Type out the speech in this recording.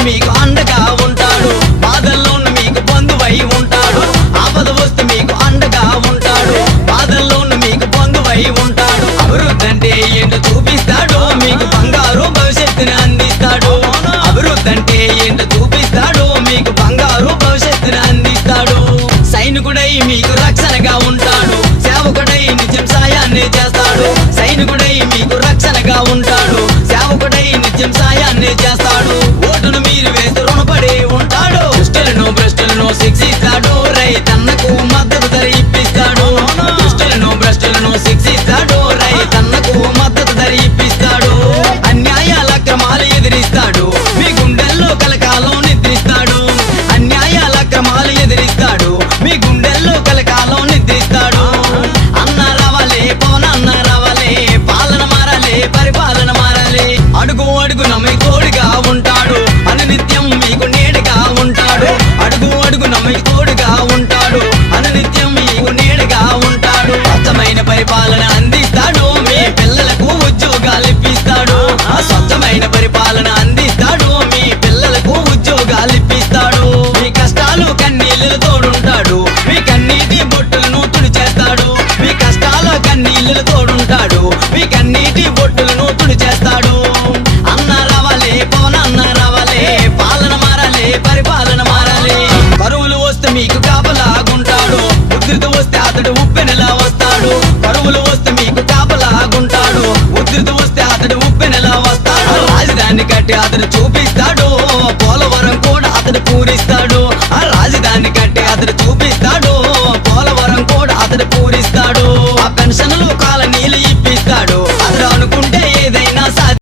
వస్తే మీకు అండగా ఉంటాడు, బాధల్లో ఉన్న మీకు బంధువై ఉంటాడు. ఆపద వస్తే మీకు అండగా ఉంటాడు, బాధల్లో ఉన్న మీకు బంధువై ఉంటాడు. అభివృద్ధి అంటే ఏంటో చూపిస్తాడు, మీకు బంగారు భవిష్యత్తుని అందిస్తాడు. అభివృద్ధి అంటే ఏంటో చూపిస్తాడు, మీకు బంగారు భవిష్యత్తుని అందిస్తాడు. సైనికుడై మీకు రక్షణగా ఉంటాడు, సేవకుడై నిత్యం సాయాన్ని చేస్తాడు. సైనికుడై మీకు రక్షణగా ఉంటాడు, సేవకుడై నిత్యం సాయాన్ని చేస్తాడు. ఓటును మీరు వేసి రుణపడి ఉంటాడు, దుష్టులను భ్రష్టులను శిక్షిస్తాడు. రైతన్నకు మద్దతు ధర ఇప్పిస్తాడు, దుష్టులను భ్రష్టులను శిక్షిస్తాడు. రైతన్నకు మద్దతు ధర ఇప్పిస్తాడు. అన్యాయాల క్రమాలు ఎదిరిస్తాడు, మీ గుండెల్లో కలకాలం నిద్రిస్తాడు. అన్యాయాల క్రమాలు ఎదిరిస్తాడు, మీ గుండెల్లో కలకాలం నిద్రిస్తాడు. అన్న రావాలే పవన్ అన్న రావాలే, పాలన మారాలి పరిపాలన మారాలి. అడుగు అడుగున మీ తోడుగా ఉంటాడు, అనునిత్యం మీకు నీడగా ఉంటాడు. అడుగు అడుగున మీ తోడుగా ఉంటాడు, అనునిత్యం మీకు నీడగా ఉంటాడు. స్వచ్ఛమైన పరిపాలన అందిస్తాడు, మీ పిల్లలకు ఉద్యోగాలు ఇప్పిస్తాడు. స్వచ్ఛమైన పరిపాలన అందిస్తాడు, మీ పిల్లలకు ఉద్యోగాలు ఇప్పిస్తాడు. మీ కష్టాలు కన్నీళ్ళ తోడుంటాడు, మీ కన్నీటి బొట్టులను తుడిచేస్తాడు. మీ కష్టాల కన్నీళ్ళ తోడుంటాడు, మీ కన్నీటి బొట్టులను తుడిచేస్తాడు. అన్న రావాలే పవన్ అన్న రావాలే, పాలన మారాలి పరిపాలన మారాలి. కరువులు వస్తే మీకు కాపలాగుంటాడు, ఉధృతి వస్తే అతడు ఉప్పెనెలా వస్తాడు. కరువులు వస్తే మీకు కాపలాగుంటాడు, ఉధృతి వస్తే అతడు ఉప్పెనెలా వస్తాడు. రాజధాని కట్టి అతడు చూపిస్తాడు, పోలవరం కూడా అతడు పూరిస్తాడు. ఆ